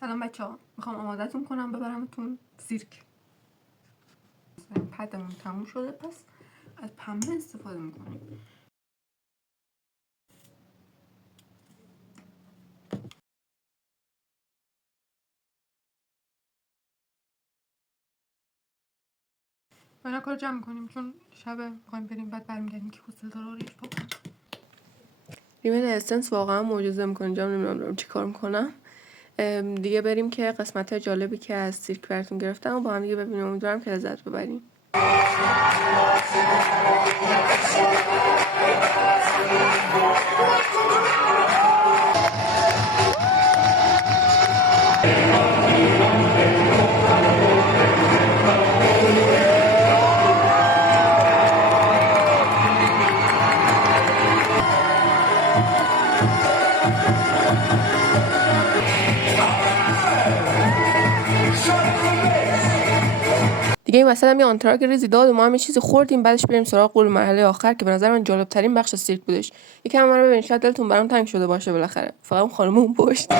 سلام بچه‌ها، میخوام آمادهتون کنم ببرمتون سیرک. پدمون تموم شده، پس از پنبه استفاده میکنیم. باید کار جمع میکنیم چون شب میخوایم بریم، بعد برمیگردیم که حوصله داره ریش بکنم. ریمل اسنس واقعا معجزه میکنه. جام نمیدونم چی کار میکنم. دیگه بریم که قسمت جالبی که از سیرک براتون گرفتم و با هم دیگه ببینیم. امیدوارم که لذت ببریم. دیگه این وسط هم یه آنتراک ریزی داد و ما هم یه چیزی خوردیم. بعدش بریم سراغ قول مرحله آخر که به نظر من جالب ترین بخش سیرک بودش. یکم من رو ببینید، شاید دلتون برام تنگ شده باشه. بالاخره فقط اون خانم اون پشت